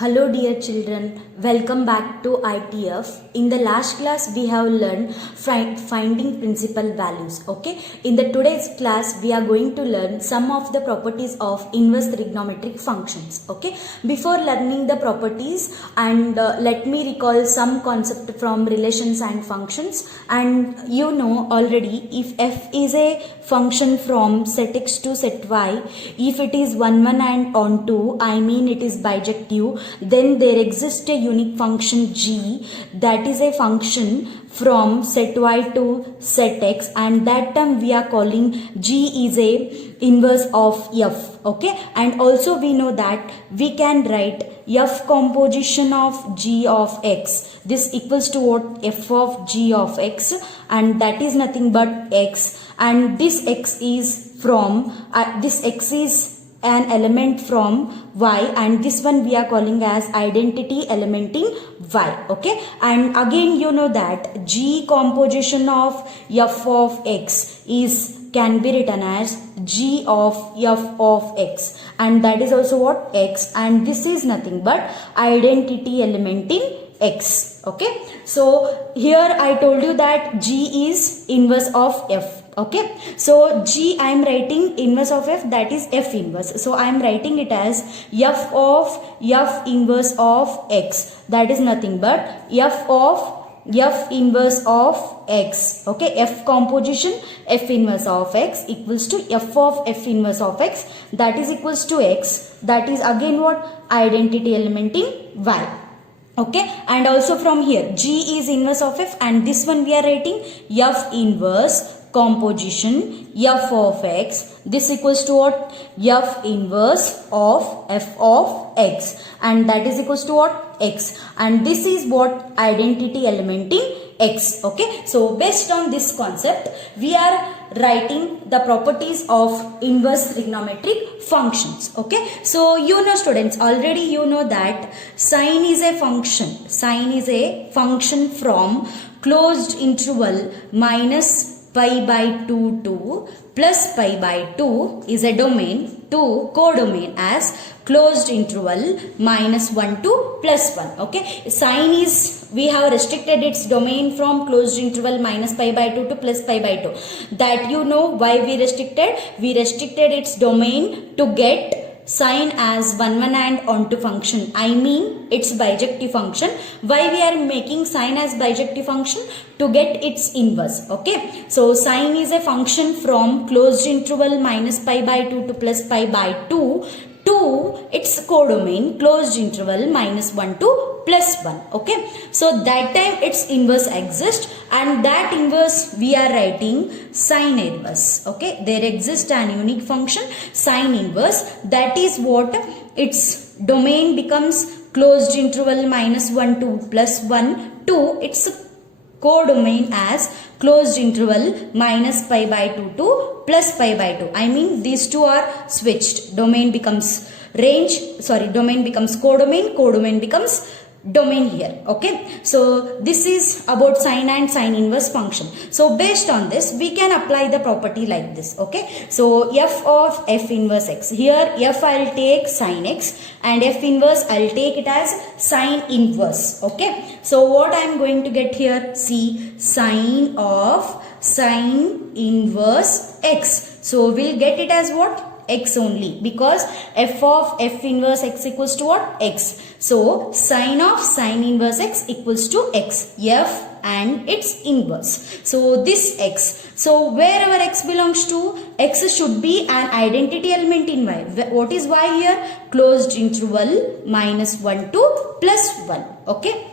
Hello dear children, welcome back to ITF. In the last class we have learned finding principal values. Okay, in the today's class we are going to learn some of the properties of inverse trigonometric functions. Okay, before learning the properties and let me recall some concept from relations and functions. And you know already, if f is a function from set x to set y, if it is 1 1 and on 2, I mean it is bijective, then there exists a unique function g that is a function from set y to set x, and that term we are calling g is a inverse of f. Okay, and also we know that we can write f composition of g of x, this equals to what? F of g of x, and that is nothing but x, and this x is from this x is an element from y, and this one we are calling as identity element in y. Okay, and again you know that g composition of f of x can be written as g of f of x, and that is also what? X, and this is nothing but identity element in x. Okay, so here I told you that g is inverse of f. Okay, so g I am writing inverse of f, that is f inverse. So I am writing it as f of f inverse of x, that is nothing but f of f inverse of x. Okay, f composition f inverse of x equals to f of f inverse of x, that is equals to x, that is again what? Identity element in y. Okay, and also from here g is inverse of f, and this one we are writing f inverse composition f of x, this equals to what? F inverse of f of x, and that is equals to what? X, and this is what? Identity element in x. Okay, so based on this concept we are writing the properties of inverse trigonometric functions. Okay, so you know students, already you know that sine is a function from closed interval minus pi by 2 to plus pi by 2 is a domain to codomain as closed interval minus 1 to plus 1. Okay, sine is, we have restricted its domain from closed interval minus pi by 2 to plus pi by 2. That you know why we restricted? We restricted its domain to get sine as 1 1 and onto function, I mean its bijective function. Why we are making sine as bijective function? To get its inverse. Okay, so sine is a function from closed interval minus pi by 2 to plus pi by 2 to its codomain closed interval minus 1 to plus 1. Okay, so that time its inverse exists, and that inverse we are writing sine inverse. Okay, there exists an unique function sine inverse, that is what? Its domain becomes closed interval minus 1 to plus 1 to its codomain as closed interval minus pi by 2 to plus pi by 2. I mean these two are switched. Domain becomes domain becomes codomain becomes domain here. Okay, so this is about sine and sine inverse function. So based on this we can apply the property like this. Okay, so f of f inverse x, here f I'll take sine x and f inverse I'll take it as sine inverse. Okay, so what I'm going to get here? See, sine of sine inverse x, so we'll get it as what? X only, because f of f inverse x equals to what? X. So sine of sine inverse x equals to x, f and its inverse. So this x, so wherever x belongs to, x should be an identity element in y. What is y here? Closed interval minus 1 to plus 1. Okay,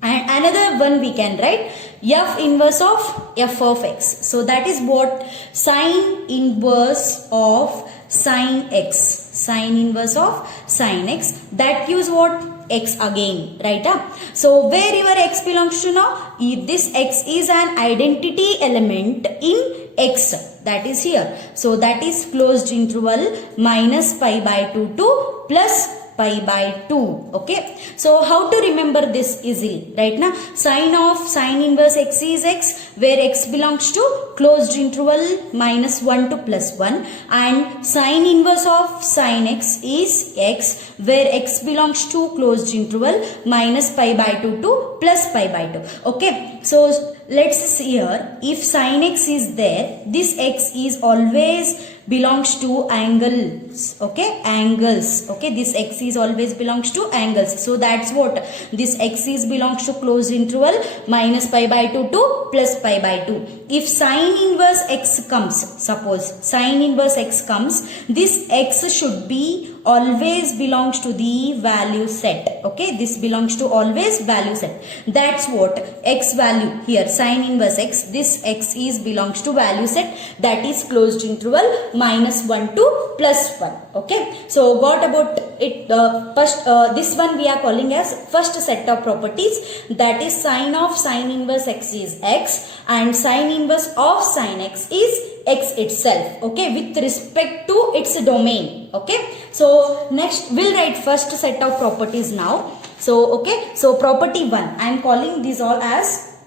and another one we can write f inverse of f of x. So that is what? Sine inverse of sine x, sine inverse of sine x, that gives what? X again, right? So wherever x belongs to now, if this x is an identity element in x, that is here. So that is closed interval minus pi by 2 to plus pi by 2. Okay, so how to remember this easily? Right now, sine inverse x is x, where x belongs to closed interval minus 1 to plus 1, and sine inverse of sine x is x, where x belongs to closed interval minus pi by 2 to plus pi by 2. Okay, so let's see here, if sine x is there, this x is always belongs to angles. Okay, angles. Okay, this x is always belongs to angles. So that's what this x is belongs to closed interval minus pi by 2 to plus pi by 2. If sine inverse x comes, suppose sine inverse x comes, this x should be always belongs to the value set. Okay, this belongs to always value set. That's what x value here, sine inverse x, this x is belongs to value set, that is closed interval minus 1 to plus 1. Okay, so what about it? First, this one we are calling as first set of properties, that is sine of sine inverse x is x and sine inverse of sine x is x itself. Okay, with respect to its domain. Okay, so next we'll write first set of properties now. So okay, so property 1, I am calling these all as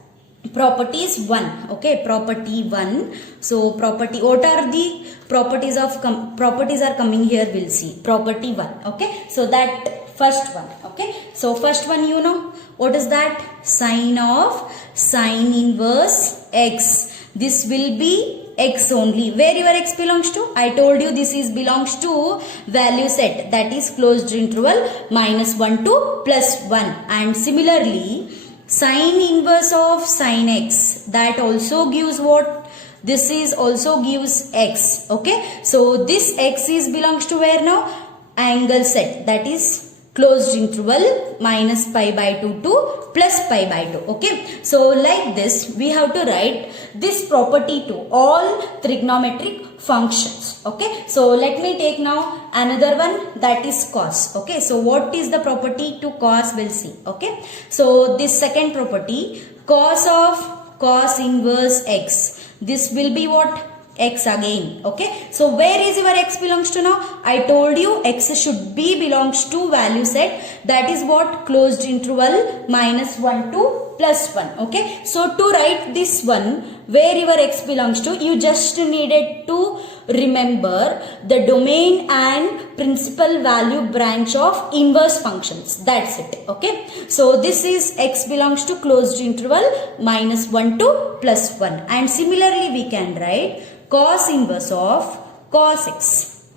properties 1. Okay, property 1. So property, what are the properties of properties are coming here, we'll see. Property 1. Okay, so that first one. Okay, so first one, you know what is that? Sine of sine inverse x, this will be x only, where your x belongs to, I told you this is belongs to value set, that is closed interval minus 1 to plus 1. And similarly sine inverse of sine x, that also gives what? This is also gives x. Okay, so this x is belongs to where now? Angle set, that is closed interval minus pi by 2 to plus pi by 2. Okay, so like this we have to write this property to all trigonometric functions. Okay, so let me take now another one, that is cos. Okay, so what is the property to cos, we'll see. Okay, so this second property, cos of cos inverse x, this will be what? X again. Okay, so where is your x belongs to now? I told you x should be belongs to value set, that is what? Closed interval minus 1 to plus 1. Okay, so to write this one where your x belongs to, you just needed to remember the domain and principal value branch of inverse functions. That's it. Okay, so this is x belongs to closed interval minus 1 to plus 1. And similarly we can write cos inverse of cos x.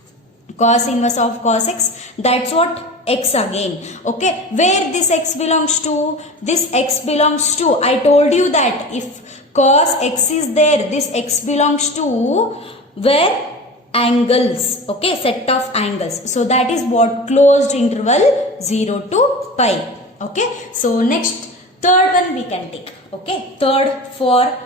Cos inverse of cos x, that's what? X again. Okay, where this x belongs to? This x belongs to, I told you that if cos x is there, this x belongs to where? Angles. Okay, set of angles. So that is what? Closed interval 0 to pi. Okay, so next third one we can take. Okay, third for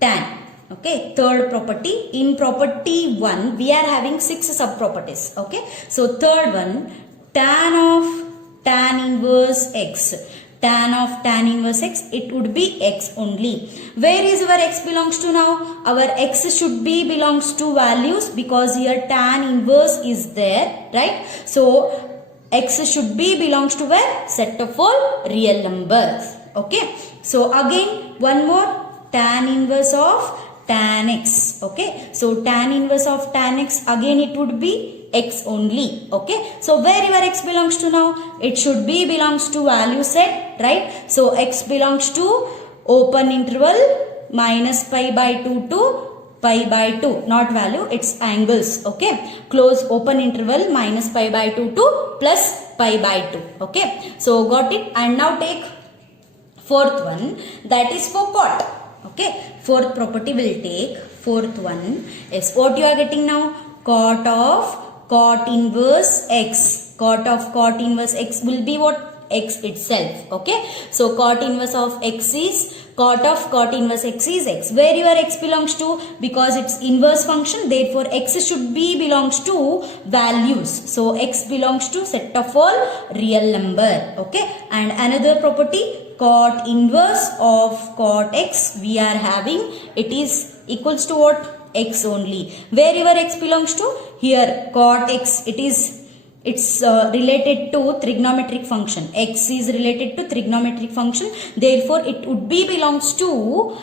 tan. Okay, third property. In property 1 we are having 6 sub properties. Okay, so third one, tan of tan inverse x. Tan of tan inverse x, it would be x only. Where is our x belongs to now? Our x should be belongs to values, because here tan inverse is there, right? So x should be belongs to where? Set of all real numbers. Okay, so again one more, tan inverse of tan x. Okay, so tan inverse of tan x, again it would be x only. Okay, so where your x belongs to now? It should be belongs to value set, right? So x belongs to open interval minus pi by 2 to pi by 2, not value, it's angles. Okay, close open interval minus pi by 2 to plus pi by 2. Okay, so got it. And now take fourth one, that is for cot. Okay, fourth property will take. Fourth one is what you are getting now? Cot of cot inverse x. Cot of cot inverse x will be what? X itself. Okay, so cot inverse of x is, cot of cot inverse x is x. Where your x belongs to? Because it's inverse function, therefore x should be belongs to values. So x belongs to set of all real number. Okay, and another property, cot inverse of cot x we are having, it is equals to what? X only. Where your x belongs to? Here cot x, it is it's related to trigonometric function. X is related to trigonometric function. Therefore, it would be belongs to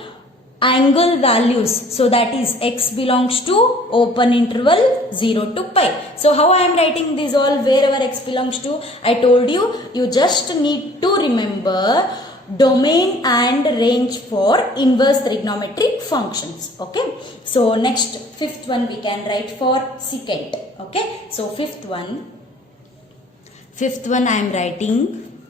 angle values. So that is x belongs to open interval 0 to pi. So how I am writing this all wherever x belongs to? I told you, you just need to remember domain and range for inverse trigonometric functions. Okay. So next, fifth one we can write for secant. Okay. So fifth one I am writing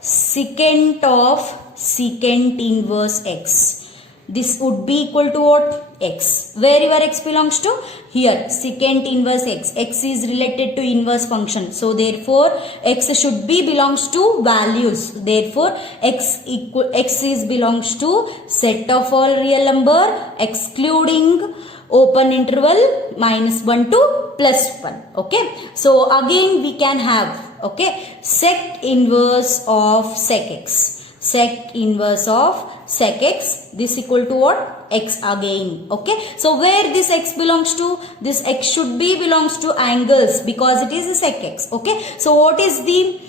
secant of secant inverse x. This would be equal to what? X. Wherever x belongs to? Here, secant inverse x. X is related to inverse function. So, therefore, x should be belongs to values. Therefore, x is belongs to set of all real number excluding open interval minus 1 to plus 1. Okay. So, again we can have, okay, sec inverse of sec x. Sec inverse of sec x, this equal to what? X again. Okay. So where this x belongs to? This x should be belongs to angles because it is a sec x. Okay. So what is the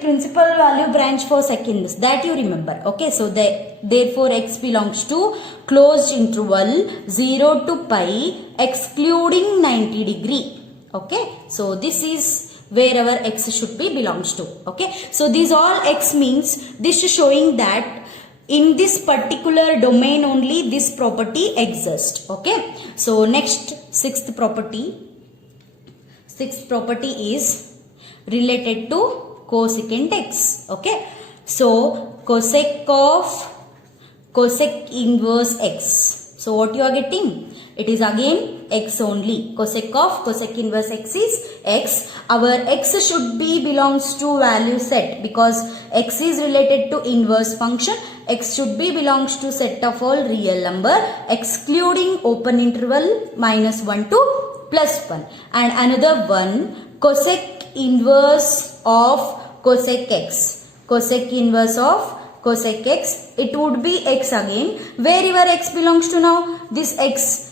principal value branch for sec inverse? That you remember. Okay. So therefore x belongs to closed interval 0 to pi excluding 90 degree. Okay. So this is wherever x should be belongs to. Okay. So these all x means this is showing that in this particular domain only this property exists. Okay. So next, sixth property is related to cosecant x. Okay. So cosec inverse x. So what you are getting? It is again x only. Cosec of cosec inverse x is x. Our x should be belongs to value set because x is related to inverse function. X should be belongs to set of all real number excluding open interval minus 1 to plus 1. And another one, cosec inverse of cosec x. Cosec inverse of cosec x, it would be x again. Wherever x belongs to now, this x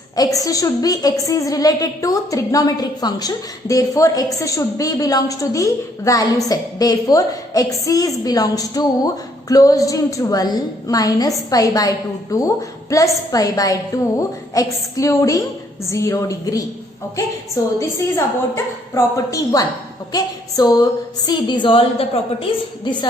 should be, x is related to trigonometric function. Therefore, x should be belongs to the value set. Therefore, x is belongs to closed interval minus pi by 2 to plus pi by 2 excluding 0 degree. Okay. So, this is about property 1. Okay. So, see these all the properties. These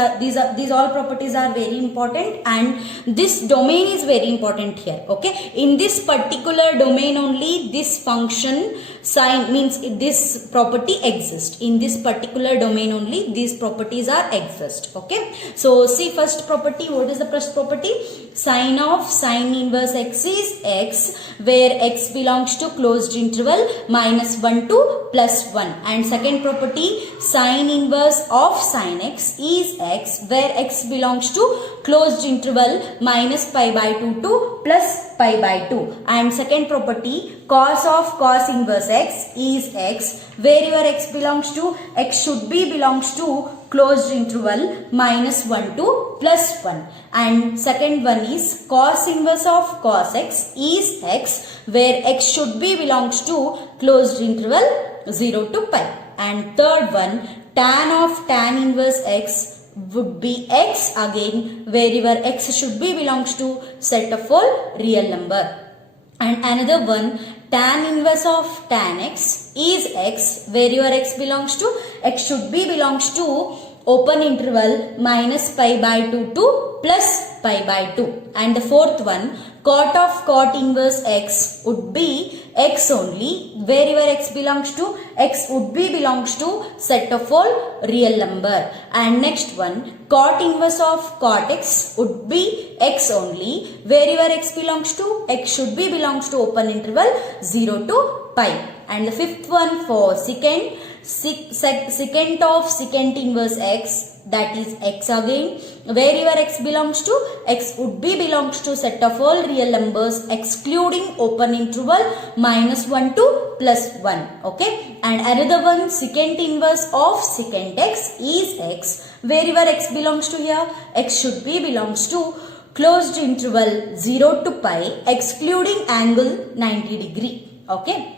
all properties are very important and this domain is very important here. Okay. In this particular domain only this function sign means this property exists. In this particular domain only these properties are exist. Okay. So, see first property. What is the first property? Sine of sine inverse x is x where x belongs to closed interval minus 1 to plus 1. And second property, sine inverse of sine x is x where x belongs to closed interval minus pi by 2 to plus pi by 2. And second property, cos of cos inverse x is x wherever x belongs to, x should be belongs to closed interval minus 1 to plus 1. And second one is cos inverse of cos x is x where x should be belongs to closed interval 0 to pi. And third one, tan of tan inverse x would be x again wherever x should be belongs to set of all real number. And another one, tan inverse of tan x is x wherever x belongs to, x should be belongs to open interval minus pi by 2 to plus pi by 2. And the fourth one, cot of cot inverse x would be x only wherever x belongs to, x would be belongs to set of all real number. And next one, cot inverse of cot x would be x only wherever x belongs to, x should be belongs to open interval 0 to pi. And the fifth one for secant, secant of secant inverse x, that is x again wherever x belongs to, x would be belongs to set of all real numbers excluding open interval minus 1 to plus 1. Okay. And another one, secant inverse of secant x is x wherever x belongs to here, x should be belongs to closed interval 0 to pi excluding angle 90 degree. Okay.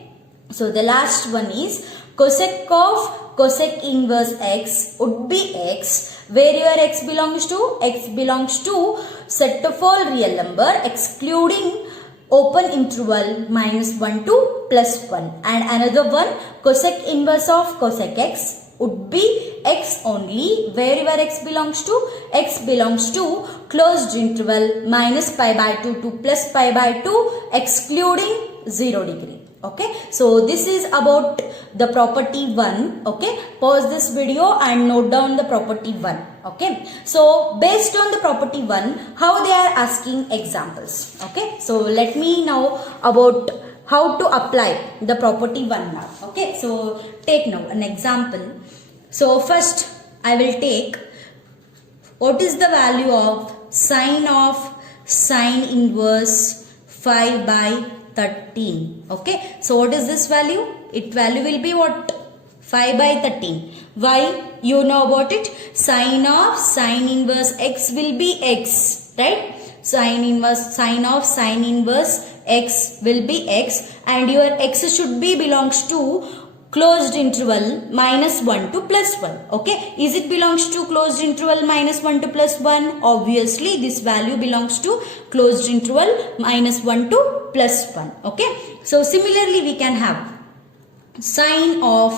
So the last one is Cosec of cosec inverse x would be x, where your x belongs to? X belongs to set of all real number excluding open interval minus 1 to plus 1. And another one, cosec inverse of cosec x would be x only, where your x belongs to? X belongs to closed interval minus pi by 2 to plus pi by 2 excluding 0 degree. Okay, so this is about the property 1. Okay, pause this video and note down the property 1. Okay, so based on the property 1, how they are asking examples. Okay, so let me know about how to apply the property 1 now. Okay, so take now an example. So first I will take what is the value of sine inverse 5 by 13. Okay, so what is this value? It value will be what? 5 by 13. Why? You know about it. Sine inverse x will be x, right? Sine of sine inverse x will be x, and your x should be belongs to closed interval minus 1 to plus 1. Okay, is it belongs to closed interval minus 1 to plus 1? Obviously this value belongs to closed interval minus 1 to plus 1. Okay, so similarly we can have sine of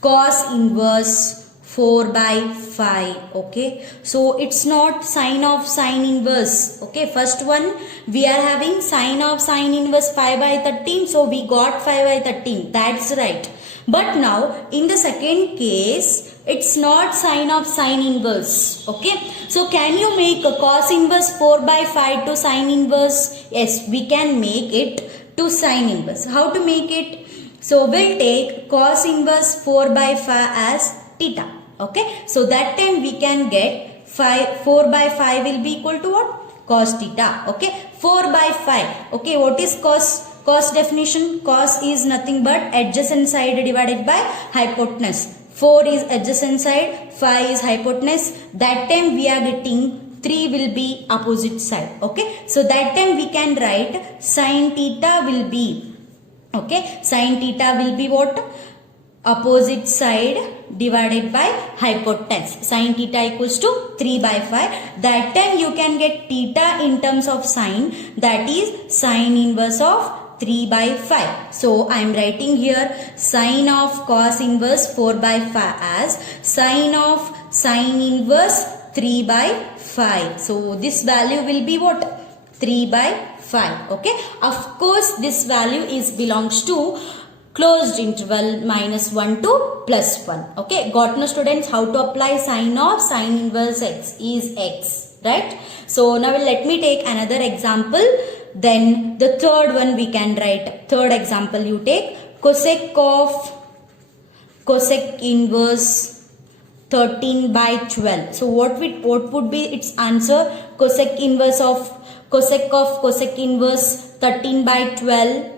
cos inverse 4 by 5. Okay, so it's not sine of sine inverse. Okay, first one we are having sine of sine inverse 5 by 13, so we got 5 by 13. That's right. But now in the second case, it's not sine of sine inverse. Okay, so can you make a cos inverse 4 by 5 to sine inverse? Yes, we can make it to sine inverse. How to make it? So we'll take cos inverse 4 by 5 as theta. Okay, so that time we can get 4 by 5 will be equal to what? Cos theta. Okay, 4 by 5. Okay, what is cos? Cos definition, cos is nothing but adjacent side divided by hypotenuse. 4 is adjacent side, 5 is hypotenuse. That time we are getting 3 will be opposite side. Okay, so that time we can write sin theta will be, okay, sin theta will be what? Opposite side divided by hypotenuse. Sin theta equals to 3 by 5. That time you can get theta in terms of sine, that is sine inverse of 3 by 5. So I am writing here sine of cos inverse 4 by 5 as sine of sine inverse 3 by 5. So this value will be what? 3 by 5. Okay. Of course this value is belongs to closed interval minus 1 to plus 1. Okay. Got no students how to apply sine of sine inverse x is x. Right. So now let me take another example. Then the third one we can write. Third example you take cosec of cosec inverse 13 by 12. So what would be its answer? Cosec inverse of cosec inverse 13 by 12.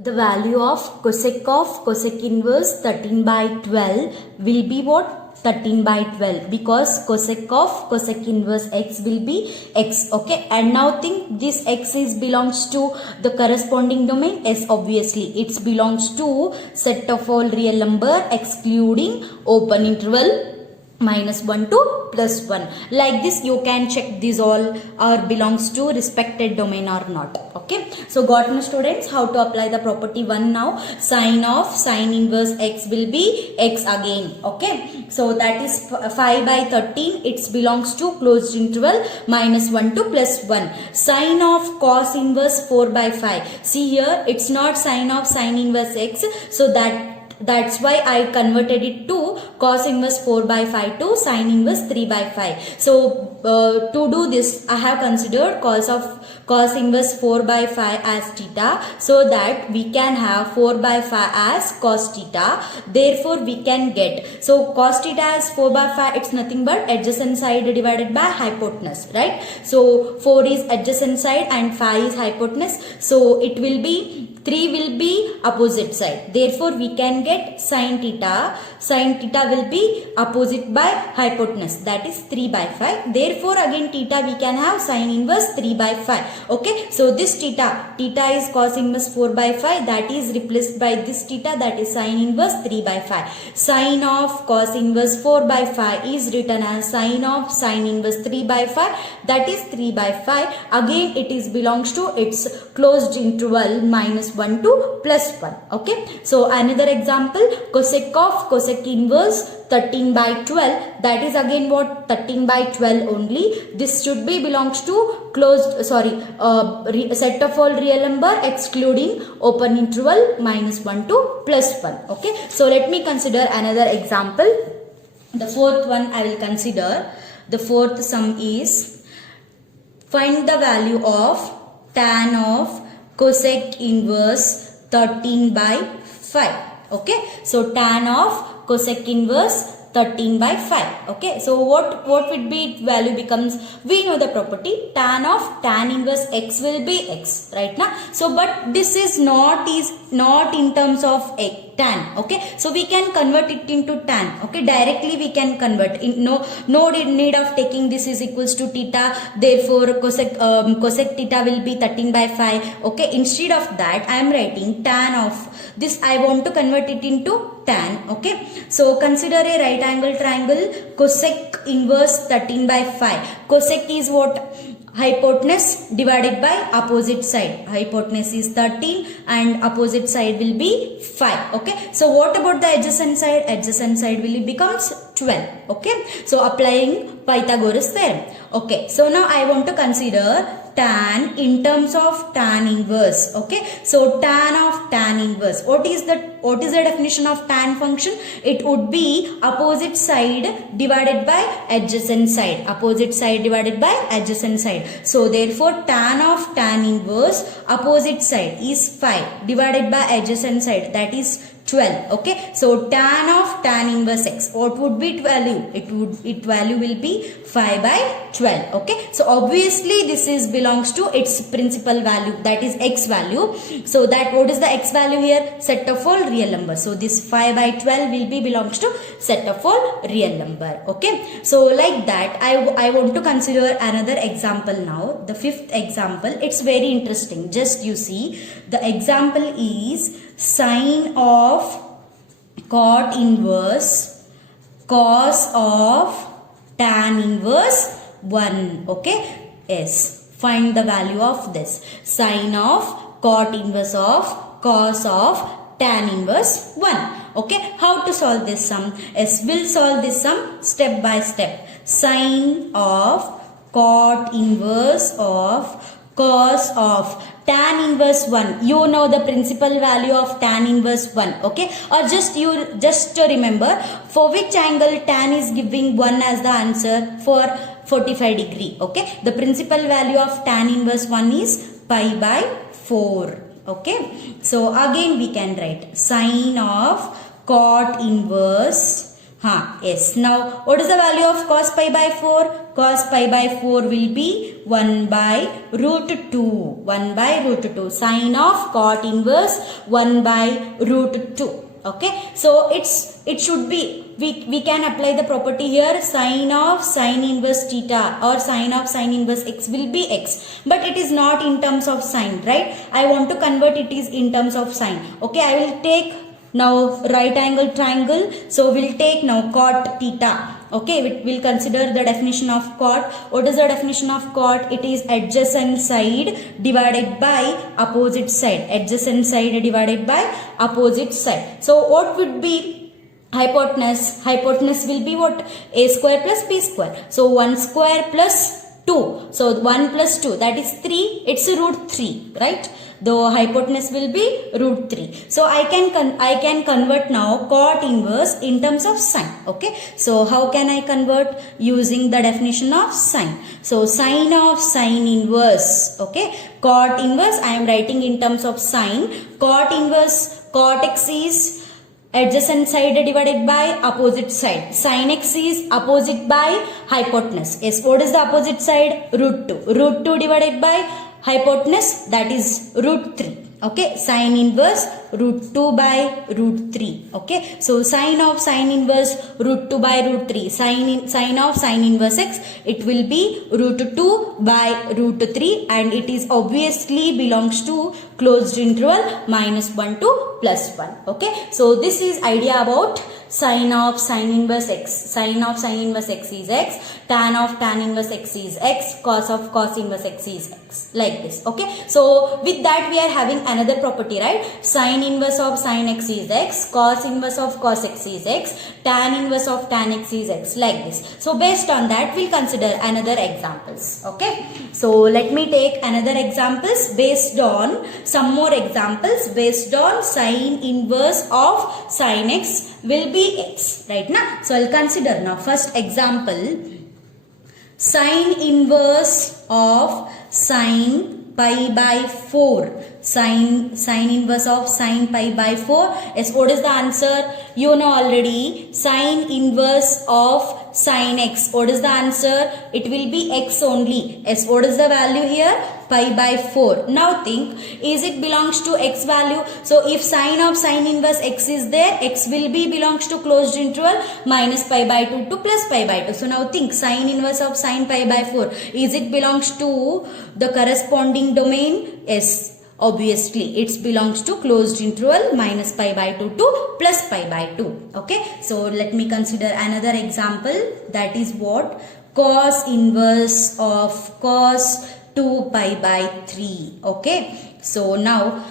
The value of cosec inverse 13 by 12 will be what? 13 by 12, because cosec of cosec inverse x will be x. Okay, and now think this x is belongs to the corresponding domain. Yes, obviously it belongs to set of all real number excluding open interval minus 1 to plus 1. Like this you can check these all are belongs to respected domain or not. Okay, so got no students how to apply the property 1 now. Sine of sine inverse x will be x again. Okay, so that is 5 by 13. It belongs to closed interval minus 1 to plus 1. Sine of cos inverse 4 by 5. See here it's not sine of sine inverse x, so that's why I converted it to cos inverse 4 by 5 to sine inverse 3 by 5. So to do this I have considered cos inverse 4 by 5 as theta, so that we can have 4 by 5 as cos theta. Therefore we can get, so cos theta as 4 by 5 it's nothing but adjacent side divided by hypotenuse, right? So 4 is adjacent side and 5 is hypotenuse, so it will be 3 will be opposite side. Therefore, we can get sin theta. Sin theta will be opposite by hypotenuse. That is 3 by 5. Therefore, again theta we can have sin inverse 3 by 5. Okay. So, this theta is cos inverse 4 by 5. That is replaced by this theta, that is sin inverse 3 by 5. Sin of cos inverse 4 by 5 is written as sin of sin inverse 3 by 5. That is 3 by 5. Again, it is belongs to its closed interval minus 1 to plus 1. Okay. So, another example, cosec of cosec inverse 13 by 12. That is again what? 13 by 12 only. This should be belongs to closed, set of all real number excluding open interval minus 1 to plus 1. Okay. So, let me consider another example. The fourth one I will consider. The fourth sum is find the value of tan of cosec inverse 13 by 5. Okay. So, tan of cosec inverse 13 by 5. Okay. So, what would be value becomes? We know the property tan of tan inverse x will be x, right now. So, but this is not in terms of tan. Okay. So, we can convert it into tan. Okay. Directly we can convert. No need of taking this is equals to theta. Therefore, cosec theta will be 13 by 5. Okay. Instead of that, I am writing tan of this. I want to convert it into tan. Okay. So, consider a right angle triangle, cosec inverse 13 by 5. Cosec is what? Hypotenuse divided by opposite side. Hypotenuse is 13 and opposite side will be 5. Okay. So, what about the adjacent side? Adjacent side will becomes 12. Okay. So, applying Pythagoras theorem. Okay. So, now I want to consider tan in terms of tan inverse. Okay. So, tan of tan inverse. What is the definition of tan function? It would be opposite side divided by adjacent side. Opposite side divided by adjacent side. So, therefore, tan of tan inverse opposite side is 5 divided by adjacent side, that is 12. Okay. So, tan of tan inverse x, what would be value? Its value will be 5 by 12. Okay. So, obviously this is belongs to its principal value, that is x value. So, that what is the x value here? Set of all real numbers. So, this 5 by 12 will be belongs to set of all real number. Okay. So, like that I want to consider another example now. The fifth example, it's very interesting. Just you see, the example is sin of cot inverse cos of tan inverse 1. Okay. Yes. Find the value of this. Sin of cot inverse of cos of tan inverse 1. Okay. How to solve this sum? Yes, we'll solve this sum step by step. Sin of cot inverse of cos of tan inverse 1. You know the principal value of tan inverse 1. Okay. Or just to remember for which angle tan is giving 1 as the answer? For 45 degree. Okay. The principal value of tan inverse 1 is pi by 4. Okay. So, again we can write sin of cot inverse. Yes. Now, what is the value of cos pi by 4? Cos pi by 4 will be 1 by root 2. 1 by root 2. Sin of cot inverse 1 by root 2. Okay. So, it should be, we can apply the property here, sin of sin inverse theta or sin of sin inverse x will be x. But it is not in terms of sin, right? I want to convert it is in terms of sin. Okay. I will take now right angle triangle. So, we'll take now cot theta. Okay, we'll consider the definition of cot. What is the definition of cot? It is adjacent side divided by opposite side. Adjacent side divided by opposite side. So, what would be hypotenuse? Hypotenuse will be what? A square plus b square. So, 1 square plus 2. So, 1 plus 2, that is 3. It's root 3, right? The hypotenuse will be root 3. So, I can convert now cot inverse in terms of sine. Okay. So, how can I convert? Using the definition of sine. So, sine of sine inverse. Okay. Cot inverse I am writing in terms of sine. Cot inverse, cot x is adjacent side divided by opposite side. Sin x is opposite by hypotenuse. Yes, what is the opposite side? Root 2. Root 2 divided by hypotenuse, that is root 3. Okay, sine inverse root 2 by root 3. Okay, so sine of sine inverse root 2 by root 3, sine of sine inverse x, it will be root 2 by root 3, and it is obviously belongs to closed interval -1 to +1. Okay, so this is idea about sine of sine inverse x. Sine of sine inverse x is x, tan of tan inverse x is x, cos of cos inverse x is x, like this. Okay, so with that we are having another property, right? Sine inverse of sine x is x, cos inverse of cos x is x, tan inverse of tan x is x, like this. So based on that we'll consider another examples. Okay, so let me take another examples based on some more examples based on sine inverse of sine x will be x, right now. So I'll consider now first example, sine inverse of sine pi by 4. Sine inverse of sine pi by 4. Yes, what is the answer? You know already. Sine inverse of sine x. What is the answer? It will be x only. Yes, what is the value here? Pi by 4. Now think, is it belongs to x value? So if sine of sine inverse x is there, x will be belongs to closed interval minus pi by 2 to plus pi by 2. So now think, sine inverse of sine pi by 4, is it belongs to the corresponding domain? Yes, obviously it belongs to closed interval minus pi by 2 to plus pi by 2. Okay, so let me consider another example, that is what? Cos inverse of cos 2 pi by 3. Okay, so now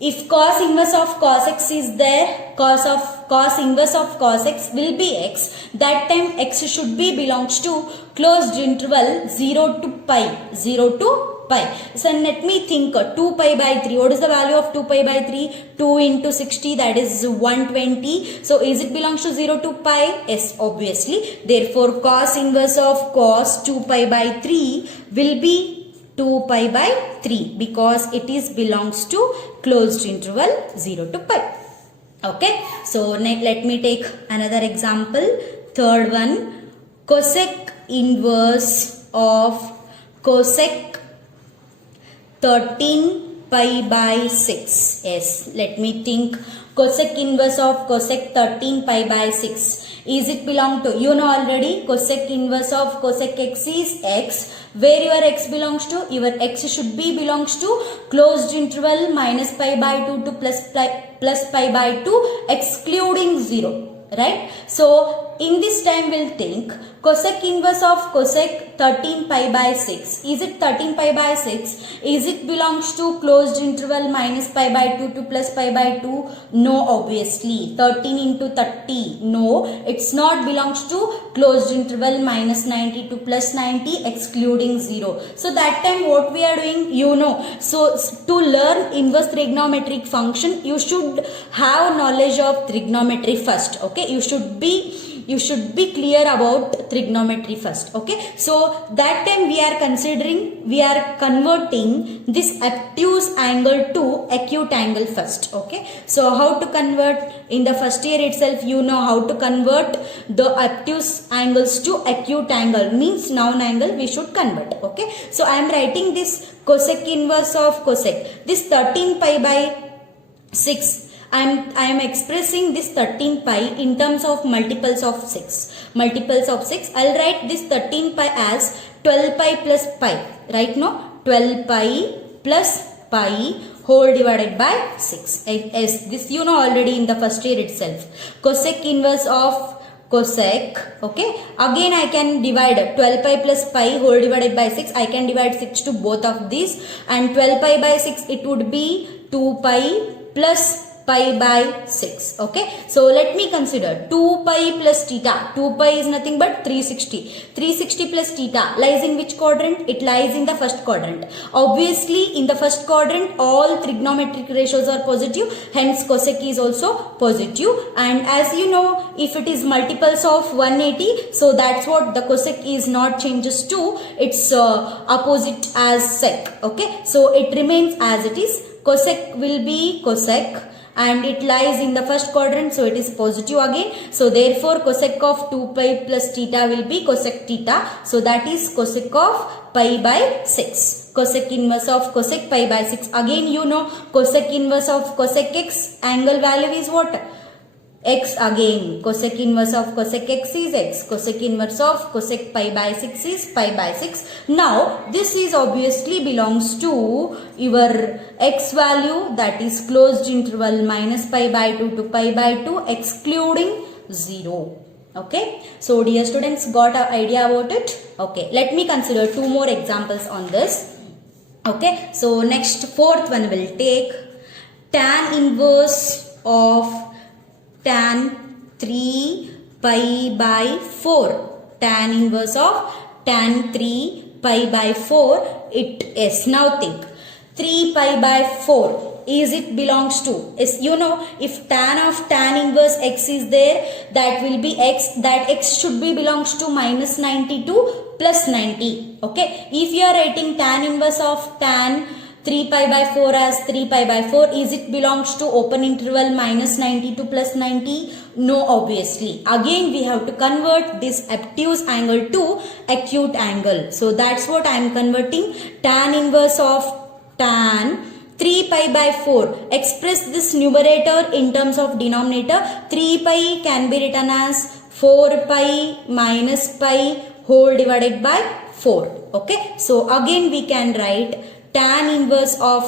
if cos inverse of cos x is there, cos inverse of cos x will be x, that time x should be belongs to closed interval 0 to pi, 0 to pi. So let me think, 2 pi by 3, what is the value of 2 pi by 3? 2 into 60, that is 120. So is it belongs to 0 to pi? Yes, obviously. Therefore cos inverse of cos 2 pi by 3 will be 2 pi by 3, because it is belongs to closed interval 0 to pi. Okay, so let me take another example. Third one, cosec inverse of cosec 13 pi by 6. Yes, let me think, cosec inverse of cosec 13 pi by 6. Is it belong to, you know already, cosec inverse of cosec x is x. Where your x belongs to? Your x should be belongs to closed interval minus pi by 2 to plus pi by 2 excluding 0. Right? So in this time we'll think, cosec inverse of cosec 13 pi by 6. Is it 13 pi by 6? Is it belongs to closed interval minus pi by 2 to plus pi by 2? No, obviously. 13 into 30. No, it's not belongs to closed interval minus 90 to plus 90 excluding 0. So that time what we are doing, you know. So to learn inverse trigonometric function, you should have knowledge of trigonometry first. Okay, you should be clear about trigonometry first. Okay, so that time we are converting this obtuse angle to acute angle first. Okay, so how to convert? In the first year itself you know how to convert the obtuse angles to acute angle, means noun angle we should convert. Okay, so I am writing this cosec inverse of cosec, this 13 pi by 6. I am expressing this 13 pi in terms of multiples of 6. Multiples of 6. I'll write this 13 pi as 12 pi plus pi. Right now? 12 pi plus pi whole divided by 6. As this you know already in the first year itself. Cosec inverse of cosec. Okay. Again I can divide 12 pi plus pi whole divided by 6. I can divide 6 to both of these. And 12 pi by 6 it would be 2 pi plus pi by 6. Okay, so let me consider 2 pi plus theta. 2 pi is nothing but 360. 360 plus theta lies in which quadrant? It lies in the first quadrant. Obviously in the first quadrant all trigonometric ratios are positive, hence cosec is also positive. And as you know, if it is multiples of 180, so that's what the cosec is not changes to its opposite as sec. Okay, so it remains as it is. Cosec will be cosec and it lies in the first quadrant, so it is positive again. So therefore cosec of 2 pi plus theta will be cosec theta. So that is cosec of pi by 6. cosec inverse of cosec pi by 6. Again you know cosec inverse of cosec x, angle value is what? X. Again cosec inverse of cosec x is x, cosec inverse of cosec pi by 6 is pi by 6. Now this is obviously belongs to your x value, that is closed interval minus pi by 2 to pi by 2 excluding 0. Okay, so dear students, got an idea about it? Okay, let me consider two more examples on this. Okay, so next fourth one will take tan inverse of tan 3 pi by 4. Tan inverse of tan 3 pi by 4 it is. Now think, 3 pi by 4, is it belongs to? Is, you know, if tan of tan inverse x is there, that will be x, that x should be belongs to minus 90 to plus 90. Okay, if you are writing tan inverse of tan 3 pi by 4 as 3 pi by 4, is it belongs to open interval minus 90 to plus 90? No, obviously. Again we have to convert this obtuse angle to acute angle. So that's what I am converting. Tan inverse of tan 3 pi by 4. Express this numerator in terms of denominator. 3 pi can be written as 4 pi minus pi whole divided by 4. Okay, so again we can write tan inverse of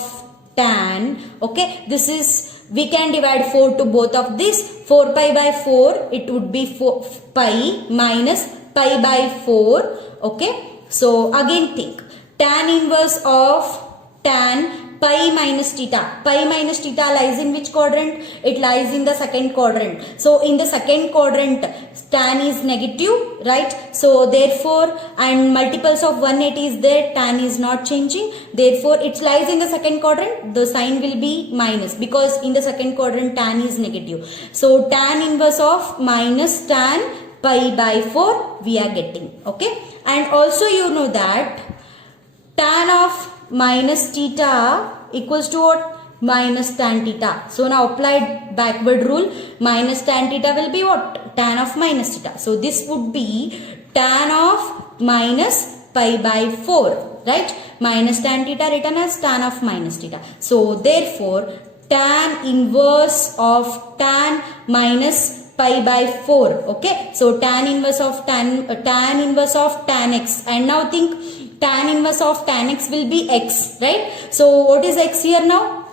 tan. Okay, this is, we can divide 4 to both of this. 4 pi by 4, it would be 4 pi minus pi by 4. Okay, so again think, tan inverse of tan pi minus theta. Pi minus theta lies in which quadrant? It lies in the second quadrant. So in the second quadrant tan is negative, right? So therefore, and multiples of 180 is there, tan is not changing. Therefore it lies in the second quadrant, the sign will be minus, because in the second quadrant tan is negative. So tan inverse of minus tan pi by 4 we are getting. Okay, and also you know that tan of minus theta equals to what? Minus tan theta. So now applied backward rule, minus tan theta will be what? Tan of minus theta. So this would be tan of minus pi by 4, right? Minus tan theta written as tan of minus theta. So therefore tan inverse of tan minus pi by 4. Okay, so tan inverse of tan inverse of tan x, and now think tan inverse of tan x will be x, right? So what is x here now?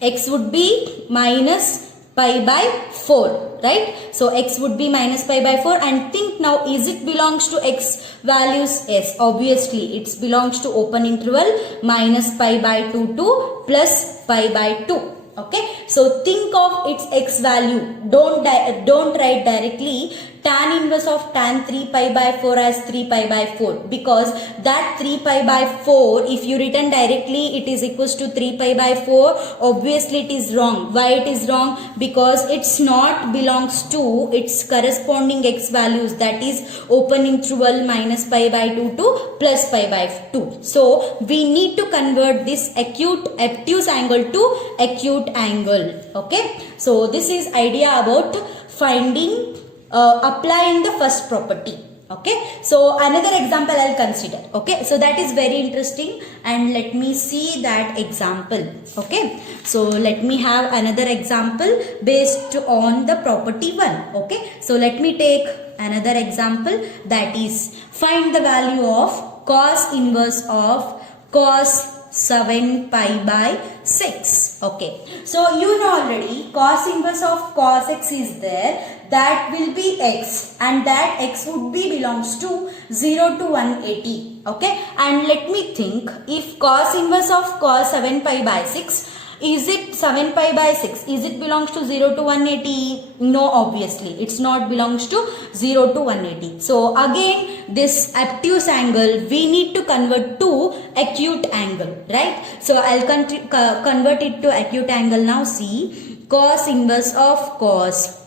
X would be minus pi by 4, right? So x would be minus pi by 4, and think now, is it belongs to x values? Yes, obviously it belongs to open interval minus pi by 2 to plus pi by 2. Okay, so think of its x value. Don't write directly tan inverse of tan 3 pi by 4 as 3 pi by 4, because that 3 pi by 4, if you written directly it is equals to 3 pi by 4, obviously it is wrong. Why it is wrong? Because it's not belongs to its corresponding x values, that is open interval minus pi by 2 to plus pi by 2. So we need to convert this obtuse angle to acute angle. Okay, so this is idea about finding applying the first property. Okay, so another example I'll consider. Okay, so that is very interesting, and let me see that example. Okay, so let me have another example based on the property 1. Okay, so let me take another example, that is find the value of cos inverse of cos 7 pi by 6. Okay, so you know already cos inverse of cos x is there, that will be x, and that x would be belongs to 0 to 180. Okay, and let me think, if cos inverse of cos 7 pi by 6, is it 7 pi by 6, is it belongs to 0 to 180? No, obviously it's not belongs to 0 to 180. So again this obtuse angle we need to convert to acute angle, right? So I'll convert it to acute angle now. See, cos inverse of cos,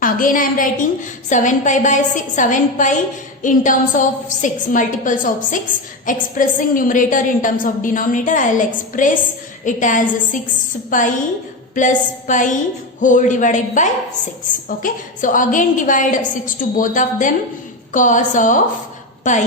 again I am writing 7 pi by 6, 7 pi in terms of 6, multiples of 6, expressing numerator in terms of denominator, I will express it as 6 pi plus pi whole divided by 6. Okay, so again divide 6 to both of them, cos of pi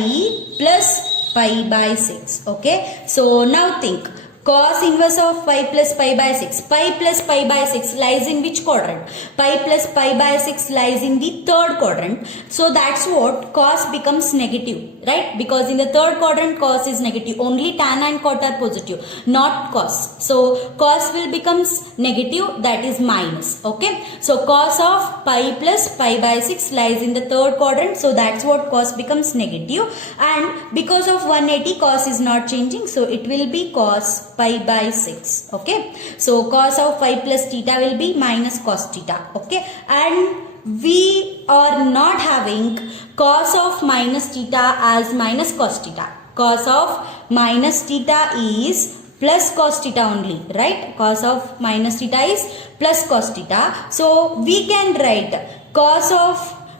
plus pi by 6. Okay. So now think. Cos inverse of pi plus pi by 6. Pi plus pi by 6 lies in which quadrant? Pi plus pi by 6 lies in the third quadrant. So that's what cos becomes negative, right? Because in the third quadrant cos is negative. Only tan and cot are positive, not cos. So cos will becomes negative, that is minus. Okay. So cos of pi plus pi by 6 lies in the third quadrant. So that's what cos becomes negative. And because of 180 cos is not changing. So it will be cos pi by 6. Okay. So cos of pi plus theta will be minus cos theta. Okay. And we are not having cos of minus theta as minus cos theta. Cos of minus theta is plus cos theta only, right? Cos of minus theta is plus cos theta. So we can write cos of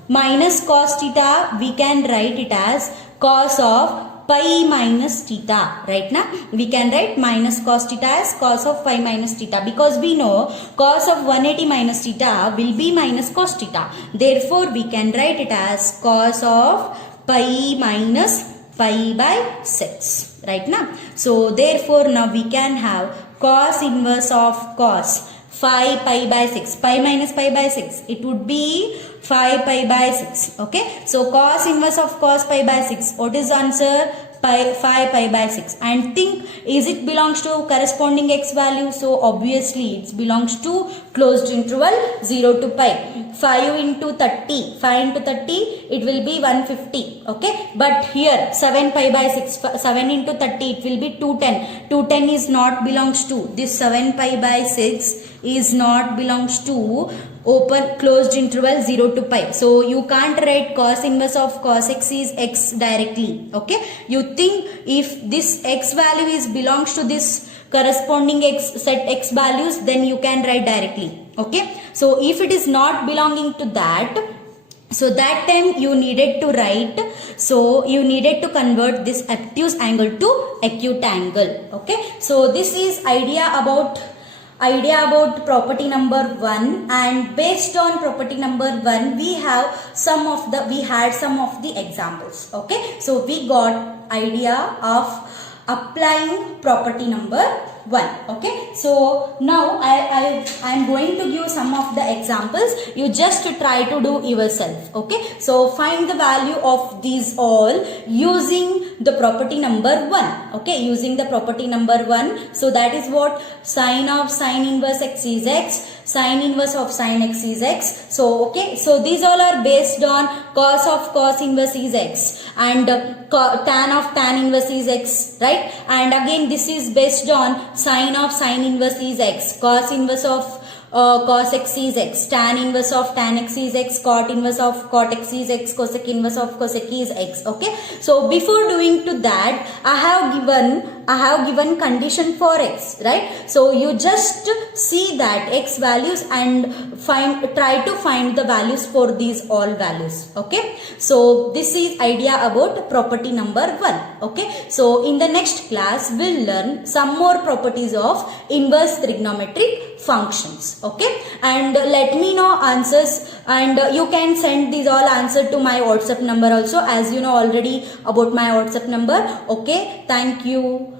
minus cos theta, we can write it as cos of pi minus theta. Right now we can write minus cos theta as cos of pi minus theta, because we know cos of 180 minus theta will be minus cos theta. Therefore we can write it as cos of pi minus pi by 6. Right now. So therefore now we can have cos inverse of cos 5 pi by 6. Pi minus pi by 6. It would be 5 pi by 6. Okay. So cos inverse of cos pi by 6. What is the answer? 5 pi by 6. And think, is it belongs to corresponding x value? So obviously it belongs to closed interval 0 to pi. 5 into 30. 5 into 30 it will be 150. Okay. But here 7 pi by 6. 7 into 30 it will be 210. 210 is not belongs to. This 7 pi by 6 is not belongs to open closed interval 0 to pi. So you can't write cos inverse of cos x is x directly. Okay. You think if this x value is belongs to this corresponding x set x values, then you can write directly. Okay. So if it is not belonging to that, so that time you needed to write, so you needed to convert this obtuse angle to acute angle. Okay. So this is idea about property number 1, and based on property number 1 we had some of the examples. Okay. So we got idea of applying property number 1. Okay. So now I am going to give some of the examples. You just try to do yourself. Okay. So find the value of these all using the property number 1. Okay. Using the property number 1. So that is what sine of sine inverse x is x. Sine inverse of sine x is x. So okay. So these all are based on cos of cos inverse is x, and tan of tan inverse is x, right? And again this is based on sine of sine inverse is x, cos inverse of cos x is x, tan inverse of tan x is x, cot inverse of cot x is x, cosec inverse of cosec is x. Okay. So before doing to that, I have given condition for x, right? So you just see that x values and try to find the values for these all values. Okay. So this is idea about property number 1. Okay. So in the next class we'll learn some more properties of inverse trigonometric functions. Okay. And let me know answers, and you can send these all answer to my WhatsApp number also, as you know already about my WhatsApp number. Okay. Thank you.